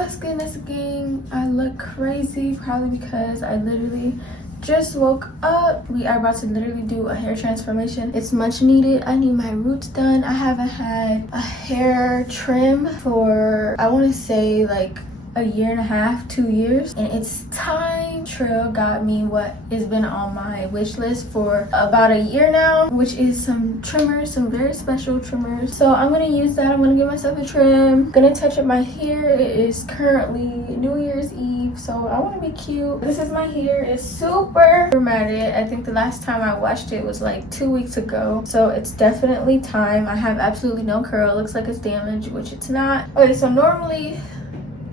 What's goodness, gang? I look crazy probably because I literally just woke up. We are about to literally do a hair transformation. It's much needed. I need my roots done. I haven't had a hair trim for, I want to say, like a year and a half, 2 years, and it's time. Trill got me what has been on my wish list for about a year now, which is some trimmers, some very special trimmers. So I'm gonna use that. I'm gonna give myself a trim. Gonna touch up my hair. It is currently New Year's Eve, so I want to be cute. This is my hair. It's super matted. I think the last time I washed it was like 2 weeks ago, so it's definitely time. I have absolutely no curl. It looks like it's damaged, which it's not. Okay, so normally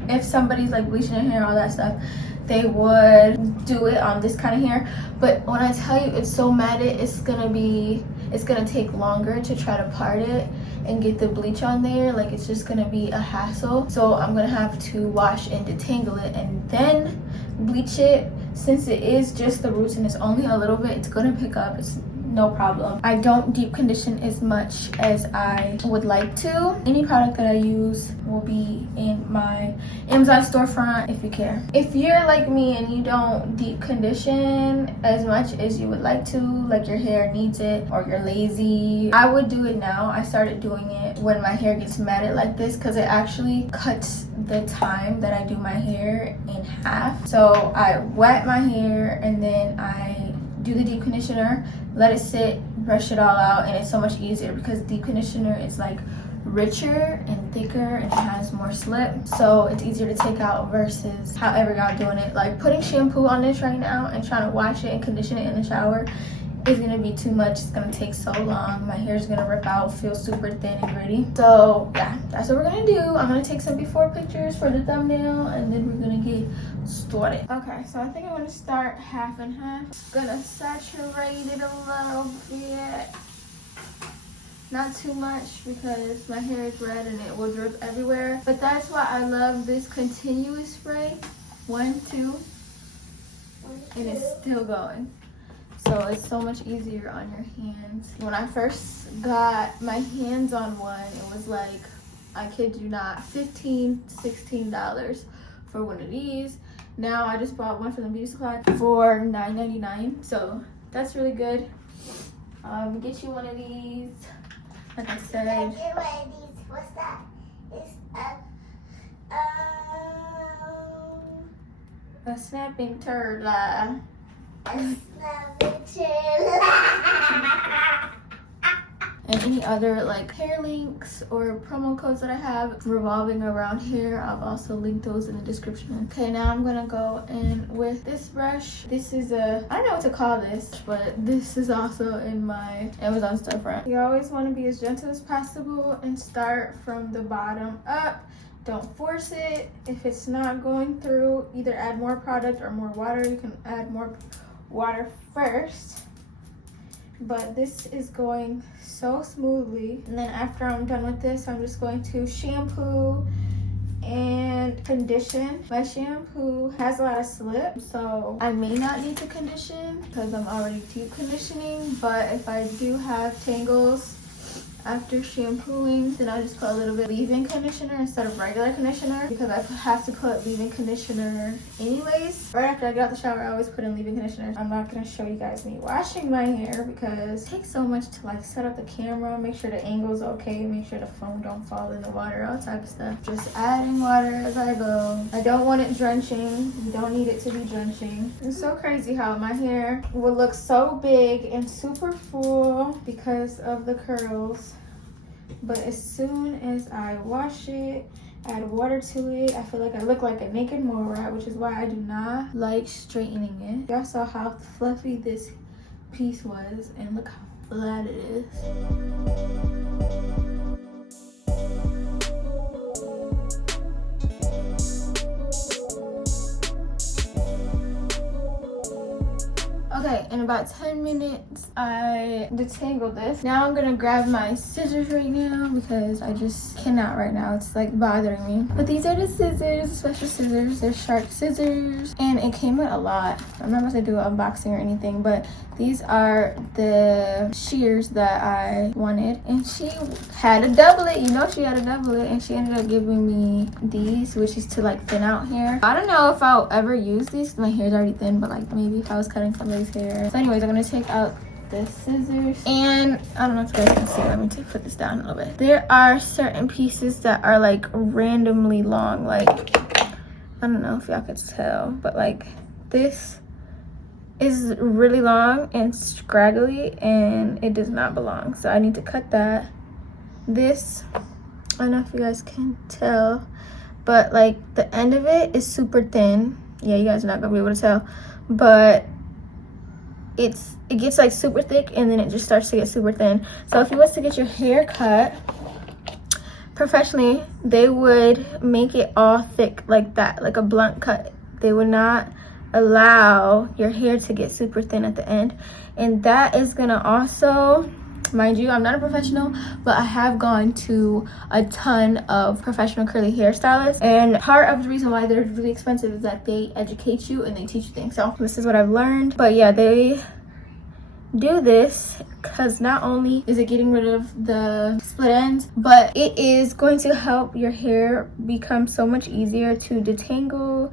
if somebody's like bleaching their hair, all that stuff, they would do it on this kind of hair. But when I tell you it's so matted, it's gonna take longer to try to part it and get the bleach on there. Like, it's just gonna be a hassle. So I'm gonna have to wash and detangle it and then bleach it. Since it is just the roots and it's only a little bit, it's gonna pick up. It's no problem. I don't deep condition as much as I would like to. Any product that I use will be in my Amazon storefront if you care. If you're like me and you don't deep condition as much as you would like to, like your hair needs it or you're lazy, I would do it now. I started doing it when my hair gets matted like this because it actually cuts the time that I do my hair in half. So I wet my hair and then I do the deep conditioner, let it sit, brush it all out, and it's so much easier because deep conditioner is like richer and thicker and it has more slip, so it's easier to take out versus however y'all doing it. Like, putting shampoo on this right now and trying to wash it and condition it in the shower is gonna be too much. It's gonna take so long. My hair is gonna rip out, feel super thin and gritty. So yeah, that's what we're gonna do. I'm gonna take some before pictures for the thumbnail and then we're gonna get started. Okay, so I think I'm gonna start half and half. Gonna saturate it a little bit, not too much because my hair is red and it will drip everywhere. But that's why I love this continuous spray. 1, 2, and it's still going. So it's so much easier on your hands. When I first got my hands on one, it was like, I kid you not, $15, $16 for one of these. Now I just bought one from the beauty supply for $9.99. So that's really good. Get you one of these. Like I said. Get one of these. What's that? It's a snapping turtle. And any other like hair links or promo codes that I have revolving around hair, I'll also link those in the description. Okay, now I'm gonna go in with this brush. This is I don't know what to call this, but this is also in my Amazon storefront. You always want to be as gentle as possible and start from the bottom up. Don't force it. If it's not going through, either add more product or more water. You can add more water first, but this is going so smoothly. And then after I'm done with this, I'm just going to shampoo and condition. My shampoo has a lot of slip, so I may not need to condition because I'm already deep conditioning, but if I do have tangles after shampooing, then I'll just put a little bit of leave-in conditioner instead of regular conditioner because I have to put leave-in conditioner anyways. Right after I get out the shower, I always put in leave-in conditioner. I'm not gonna show you guys me washing my hair because it takes so much to like set up the camera, make sure the angle's okay, make sure the foam don't fall in the water, all type of stuff. Just adding water as I go. I don't want it drenching. You don't need it to be drenching. It's so crazy how my hair will look so big and super full because of the curls. But as soon as I wash it, add water to it, I feel like I look like a naked mole rat, which is why I do not like straightening it. Y'all saw how fluffy this piece was, and look how flat it is. Okay, in about 10 minutes, I detangled this. Now I'm gonna grab my scissors right now because I just cannot right now. It's like bothering me. But these are the scissors, special scissors. They're sharp scissors, and it came with a lot. I'm not about to do an unboxing or anything, but these are the shears that I wanted. And she had a doublet. You know she had a doublet, and she ended up giving me these, which is to like thin out hair. I don't know if I'll ever use these. My hair's already thin, but like maybe if I was cutting somebody's hair. So anyways, I'm gonna take out the scissors, and I don't know if you guys can see. Let me put this down a little bit. There are certain pieces that are like randomly long. Like, I don't know if y'all could tell, but like this is really long and scraggly, and it does not belong. So I need to cut that. This, I don't know if you guys can tell, but like the end of it is super thin. Yeah, you guys are not gonna be able to tell, but it gets like super thick, and then it just starts to get super thin. So if you was to get your hair cut professionally, they would make it all thick like that, like a blunt cut. They would not allow your hair to get super thin at the end. And that is gonna also, mind you, I'm not a professional, but I have gone to a ton of professional curly hairstylists, and part of the reason why they're really expensive is that they educate you and they teach you things. So this is what I've learned. But yeah, they do this because not only is it getting rid of the split ends, but it is going to help your hair become so much easier to detangle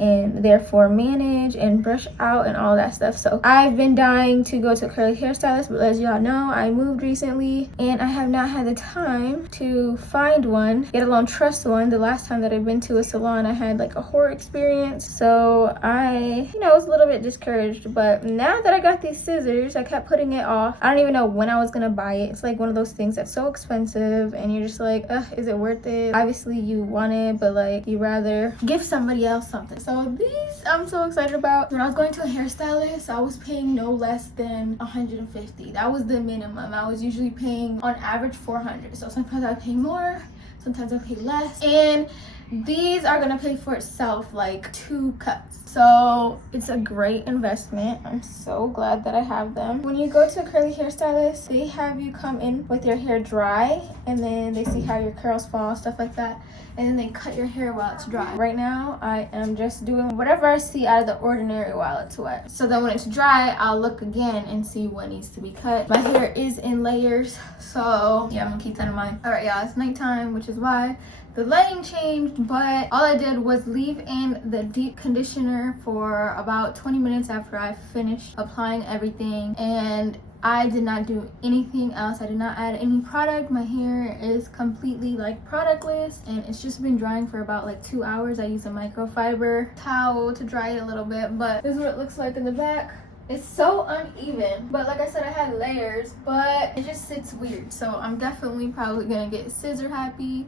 and therefore manage and brush out and all that stuff. So I've been dying to go to a curly hairstylist, but as y'all know, I moved recently and I have not had the time to find one, let alone trust one. The last time that I've been to a salon, I had like a horror experience. So I, was a little bit discouraged, but now that I got these scissors, I kept putting it off. I don't even know when I was gonna buy it. It's like one of those things that's so expensive and you're just like, ugh, is it worth it? Obviously you want it, but like you rather give somebody else something. So these I'm so excited about. When I was going to a hairstylist, I was paying no less than $150. That was the minimum. I was usually paying on average $400. So sometimes I pay more, sometimes I pay less. And these are gonna pay for itself like 2 cuts. So it's a great investment. I'm so glad that I have them. When you go to a curly hairstylist, they have you come in with your hair dry, and then they see how your curls fall, stuff like that, and then they cut your hair while it's dry. Right now, I am just doing whatever I see out of the ordinary while it's wet. So then when it's dry, I'll look again and see what needs to be cut. My hair is in layers, so yeah, I'm gonna keep that in mind. All right, y'all, it's nighttime, which is why the lighting changed, but all I did was leave in the deep conditioner for about 20 minutes after I finished applying everything, and I did not do anything else. I did not add any product. My hair is completely like productless, and it's just been drying for about like 2 hours. I used a microfiber towel to dry it a little bit, but this is what it looks like in the back. It's so uneven, but like I said, I had layers, but it just sits weird. So I'm definitely probably gonna get scissor happy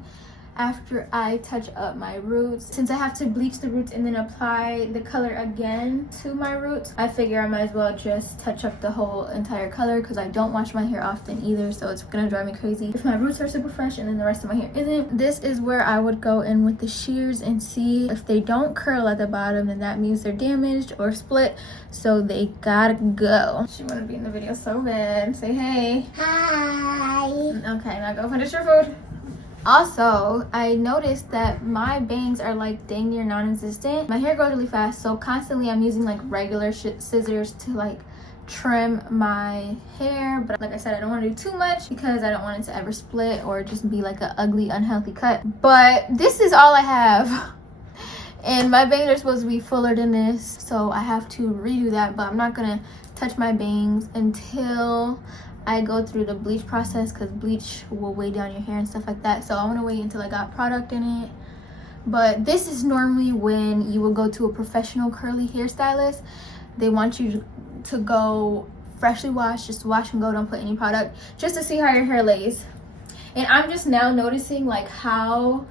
after I touch up my roots. Since I have to bleach the roots and then apply the color again to my roots, I figure I might as well just touch up the whole entire color, because I don't wash my hair often either, so it's gonna drive me crazy if my roots are super fresh and then the rest of my hair isn't. This is where I would go in with the shears and see if they don't curl at the bottom, then that means they're damaged or split, so they gotta go. She wanna be in the video so bad. Say hey. Hi. Okay, now go finish your food. Also, I noticed that my bangs are like dang near non-existent. My hair grows really fast, so constantly I'm using like regular scissors to like trim my hair. But like I said, I don't want to do too much because I don't want it to ever split or just be like an ugly, unhealthy cut. But this is all I have. And my bangs are supposed to be fuller than this, so I have to redo that. But I'm not gonna touch my bangs until I go through the bleach process, because bleach will weigh down your hair and stuff like that. So I want to wait until I got product in it. But this is normally when you will go to a professional curly hairstylist. They want you to go freshly washed, just wash and go, don't put any product, just to see how your hair lays. And I'm just now noticing like how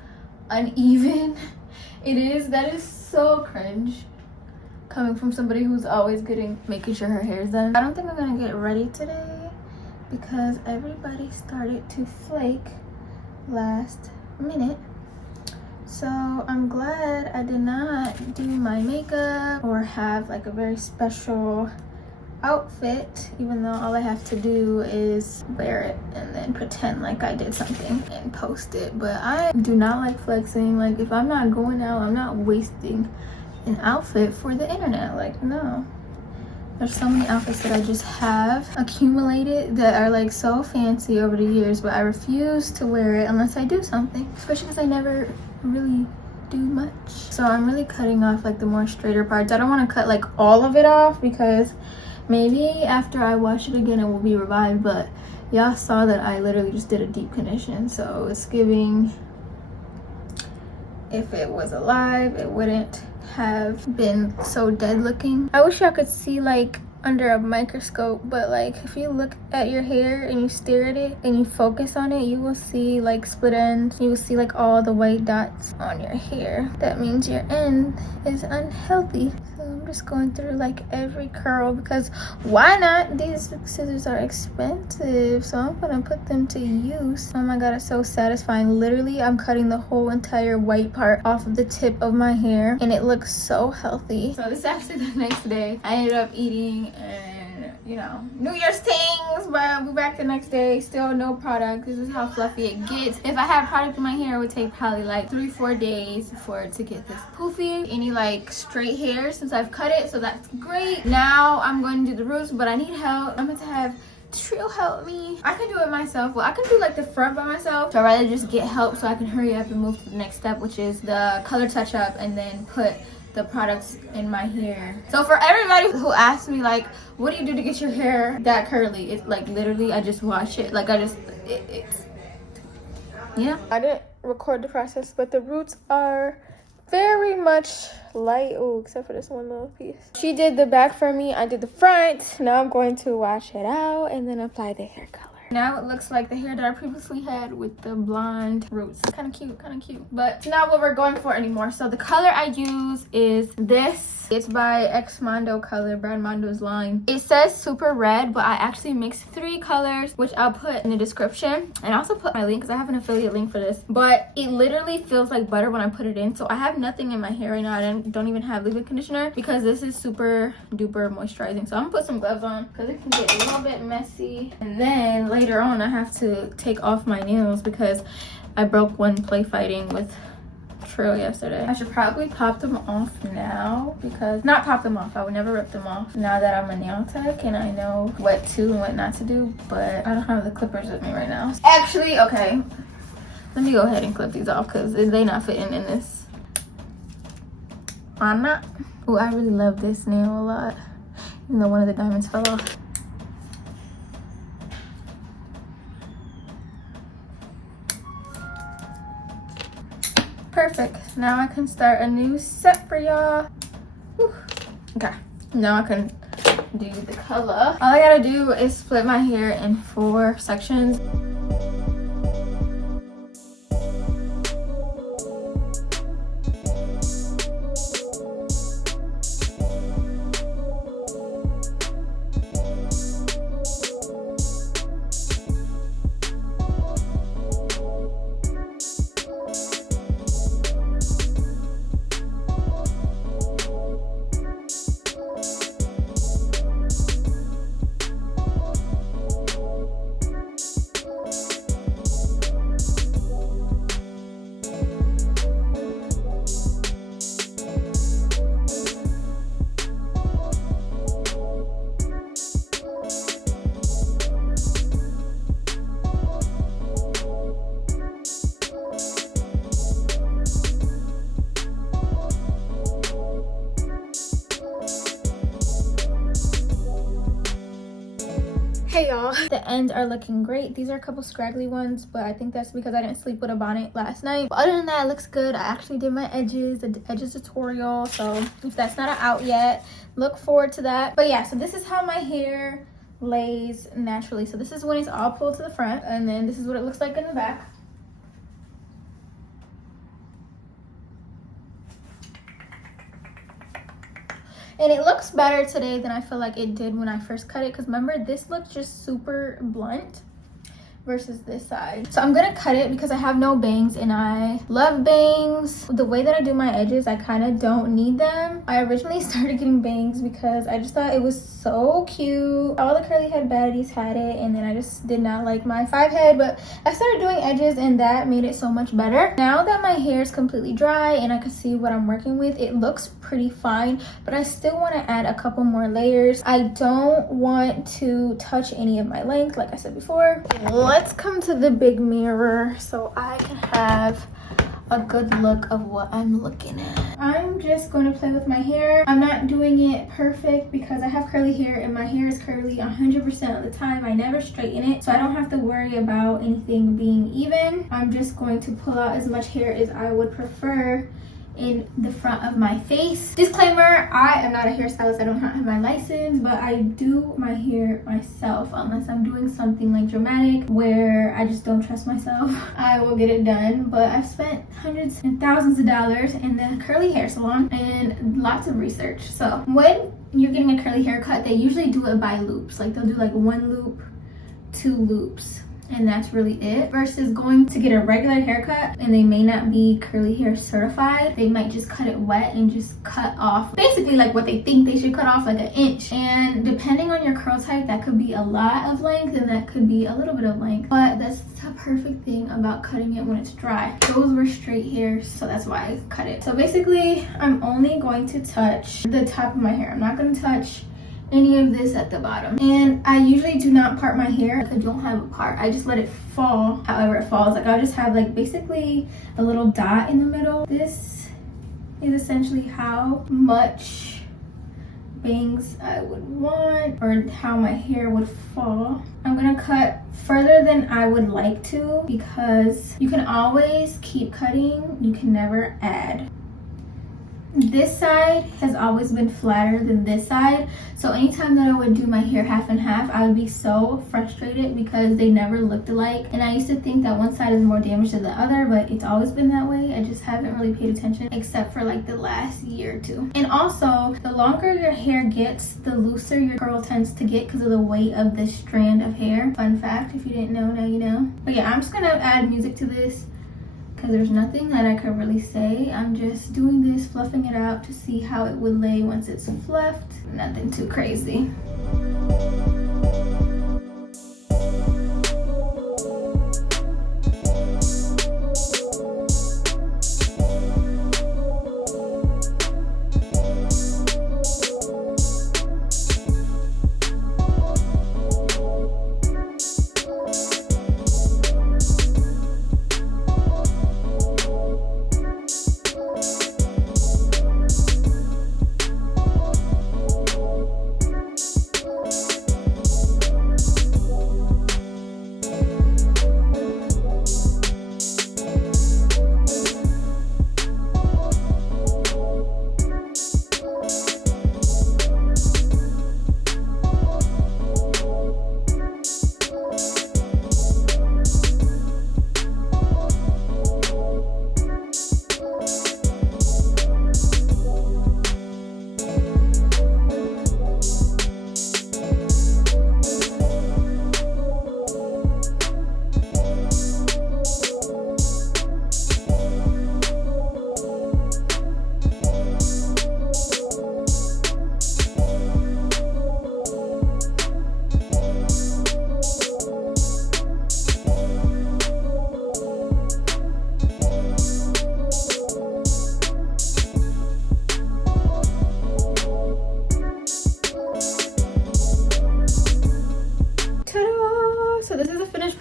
uneven it is. That is so cringe, coming from somebody who's always making sure her hair is done. I don't think I'm gonna get ready today because everybody started to flake last minute. So I'm glad I did not do my makeup or have like a very special outfit, even though all I have to do is wear it and then pretend like I did something and post it. But I do not like flexing. Like, if I'm not going out, I'm not wasting an outfit for the internet. Like, no. There's so many outfits that I just have accumulated that are like so fancy over the years, but I refuse to wear it unless I do something, especially because I never really do much. So I'm really cutting off like the more straighter parts. I don't want to cut like all of it off because maybe after I wash it again it will be revived, but y'all saw that I literally just did a deep condition, so it's giving, if it was alive it wouldn't have been so dead looking. I wish y'all could see like under a microscope, but like if you look at your hair and you stare at it and you focus on it, you will see like split ends. You will see like all the white dots on your hair. That means your end is unhealthy. So I'm just going through like every curl because why not? These scissors are expensive, so I'm gonna put them to use. Oh my god, it's so satisfying. Literally, I'm cutting the whole entire white part off of the tip of my hair and it looks so healthy. So this is actually the next day. I ended up eating and, you know, New Year's things, but we're back the next day. Still no product. This is how fluffy it gets. If I had product in my hair, it would take probably like 3-4 days for it to get this poofy. Any like straight hair since I've cut it, so that's great. Now I'm going to do the roots, but I need help. I'm going to have Trill help me. I can do it myself. Well, I can do like the front by myself, so I'd rather just get help so I can hurry up and move to the next step, which is the color touch up and then put the products in my hair. So for everybody who asks me like, what do you do to get your hair that curly? It's like literally I just wash it. Like I just it's yeah. I didn't record the process, but the roots are very much light. Oh, except for this one little piece. She did the back for me, I did the front. Now I'm going to wash it out and then apply the hair color. Now it looks like the hair that I previously had with the blonde roots. Kind of cute. But it's not what we're going for anymore. So the color I use is this. It's by X Mondo color, brand Mondo's line. It says super red, but I actually mixed 3 colors, which I'll put in the description. And I also put my link because I have an affiliate link for this. But it literally feels like butter when I put it in. So I have nothing in my hair right now. I don't even have leave-in conditioner because this is super duper moisturizing. So I'm gonna put some gloves on because it can get a little bit messy. And then later on I have to take off my nails because I broke one play fighting with Trill yesterday. I should probably pop them off now because, not pop them off, I would never rip them off now that I'm a nail tech and I know what to and what not to do, but I don't have the clippers with me right now. Actually, okay, let me go ahead and clip these off because they not fitting in this. I'm not. Oh, I really love this nail a lot, even though one of the diamonds fell off. Perfect. Now I can start a new set for y'all. Okay, now I can do the color. All I gotta do is split my hair in 4 sections. Hey y'all, the ends are looking great. These are a couple scraggly ones, but I think that's because I didn't sleep with a bonnet last night. But other than that, it looks good. I actually did my edges, the edges tutorial, so if that's not out yet, look forward to that. But yeah, so this is how my hair lays naturally. So this is when it's all pulled to the front, and then this is what it looks like in the back. And it looks better today than I feel like it did when I first cut it. Because remember, this looked just super blunt versus this side. So I'm gonna cut it because I have no bangs and I love bangs. The way that I do my edges, I kind of don't need them. I originally started getting bangs because I just thought it was so cute. All the curly head baddies had it, and then I just did not like my 5 head, but I started doing edges and that made it so much better. Now that my hair is completely dry and I can see what I'm working with, it looks pretty fine, but I still want to add a couple more layers. I don't want to touch any of my length, like I said before. Let's come to the big mirror so I can have a good look of what I'm looking at. I'm just going to play with my hair. I'm not doing it perfect because I have curly hair and my hair is curly 100% of the time. I never straighten it, so I don't have to worry about anything being even. I'm just going to pull out as much hair as I would prefer in the front of my face. Disclaimer, I am not a hairstylist. I don't have my license, but I do my hair myself unless I'm doing something like dramatic where I just don't trust myself. I will get it done, but I've spent hundreds and thousands of dollars in the curly hair salon and lots of research. So when you're getting a curly haircut, they usually do it by loops. Like they'll do like 1 loop, 2 loops, and that's really it, versus going to get a regular haircut and they may not be curly hair certified. They might just cut it wet and just cut off basically like what they think they should cut off, like 1 inch. And depending on your curl type, that could be a lot of length and that could be a little bit of length, but that's the perfect thing about cutting it when it's dry. Those were straight hairs, so that's why I cut it. So basically I'm only going to touch the top of my hair. I'm not going to touch any of this at the bottom, and I usually do not part my hair. I don't have a part, I just let it fall however it falls. Like I'll just have like basically a little dot in the middle. This is essentially how much bangs I would want or how my hair would fall. I'm gonna cut further than I would like to because you can always keep cutting, you can never add. This side has always been flatter than this side, so anytime that I would do my hair half and half, I would be so frustrated because they never looked alike, and I used to think that one side is more damaged than the other, but it's always been that way. I just haven't really paid attention except for like the last year or two. And also, the longer your hair gets, the looser your curl tends to get because of the weight of this strand of hair. Fun fact, if you didn't know, now you know. But yeah, I'm just gonna add music to this because there's nothing that I could really say. I'm just doing this, fluffing it out to see how it would lay once it's fluffed. Nothing too crazy.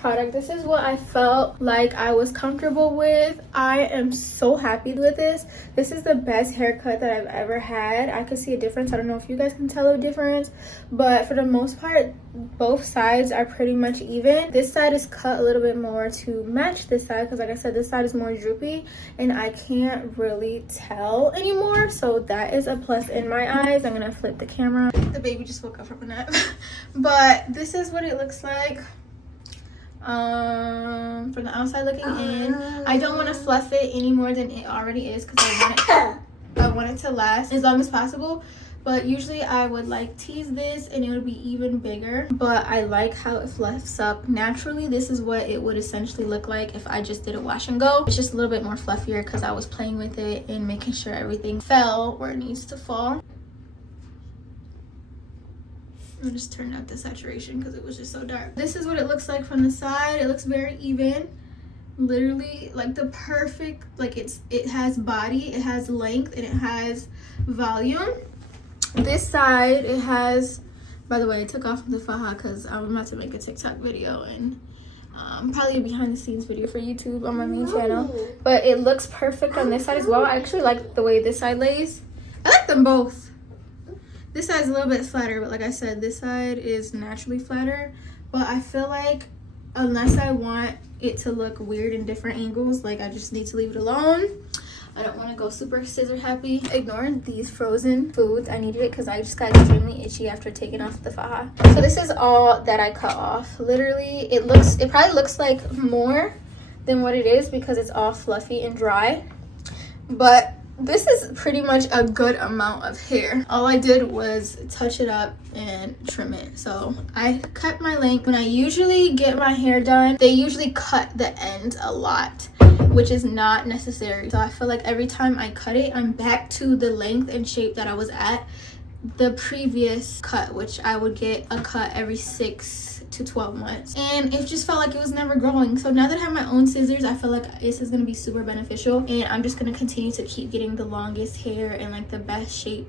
Product. This is what I felt like I was comfortable with. I am so happy with this. This is the best haircut that I've ever had. I could see a difference. I don't know if you guys can tell a difference, but for the most part, both sides are pretty much even. This side is cut a little bit more to match this side because like I said, this side is more droopy and I can't really tell anymore, so that is a plus in my eyes. I'm gonna flip the camera. The baby just woke up from a nap. But this is what it looks like from the outside looking in. I don't want to fluff it any more than it already is because I want it I want it to last as long as possible. But usually I would like tease this and it would be even bigger, but I like how it fluffs up naturally. This is what it would essentially look like if I just did a wash and go. It's just a little bit more fluffier because I was playing with it and making sure everything fell where it needs to fall. I just turned up the saturation because it was just so dark. This is what it looks like from the side. It looks very even, literally like the perfect, like it has body, it has length, and it has volume. This side, it has, by the way, I took off the faja because I'm about to make a TikTok video and probably a behind the scenes video for YouTube on my main channel. But it looks perfect on this side as well. I actually like the way this side lays. I like them both. This side's a little bit flatter, but like I said, this side is naturally flatter. But I feel like unless I want it to look weird in different angles, like I just need to leave it alone. I don't want to go super scissor happy. Ignore these frozen foods. I needed it because I just got extremely itchy after taking off the faja. So this is all that I cut off. Literally, it probably looks like more than what it is because it's all fluffy and dry. But this is pretty much a good amount of hair. All I did was touch it up and trim it. So I cut my length. When I usually get my hair done, they usually cut the ends a lot, which is not necessary. So I feel like every time I cut it, I'm back to the length and shape that I was at the previous cut, which I would get a cut every 6 to 12 months, and it just felt like it was never growing. So now that I have my own scissors, I feel like this is going to be super beneficial, and I'm just going to continue to keep getting the longest hair and like the best shape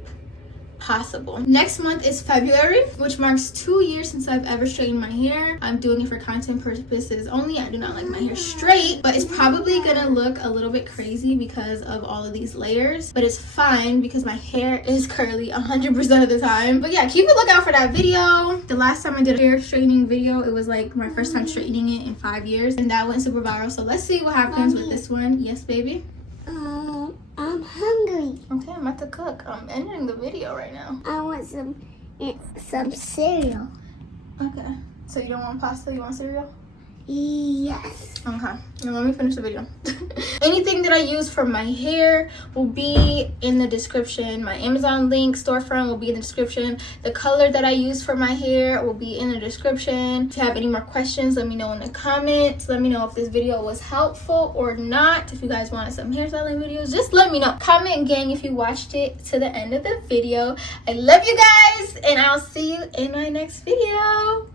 possible. Next month is February, which marks 2 years since I've ever straightened my hair. I'm doing it for content purposes only. I do not like my hair straight, but it's probably gonna look a little bit crazy because of all of these layers, but it's fine because my hair is curly 100% of the time. But yeah, keep a lookout for that video. The last time I did a hair straightening video, it was like my first time straightening it in 5 years, and that went super viral. So let's see what happens with this one. Yes, baby? I'm hungry. Okay, I'm about to cook. I'm ending the video right now. I want some cereal. Okay. So you don't want pasta, you want cereal? Yes. Okay. Now let me finish the video. Anything that I use for my hair will be in the description. My Amazon link, storefront will be in the description. The color that I use for my hair will be in the description. If you have any more questions, let me know in the comments. Let me know if this video was helpful or not. If you guys wanted some hairstyling videos, just let me know. Comment, gang, if you watched it to the end of the video. I love you guys, and I'll see you in my next video.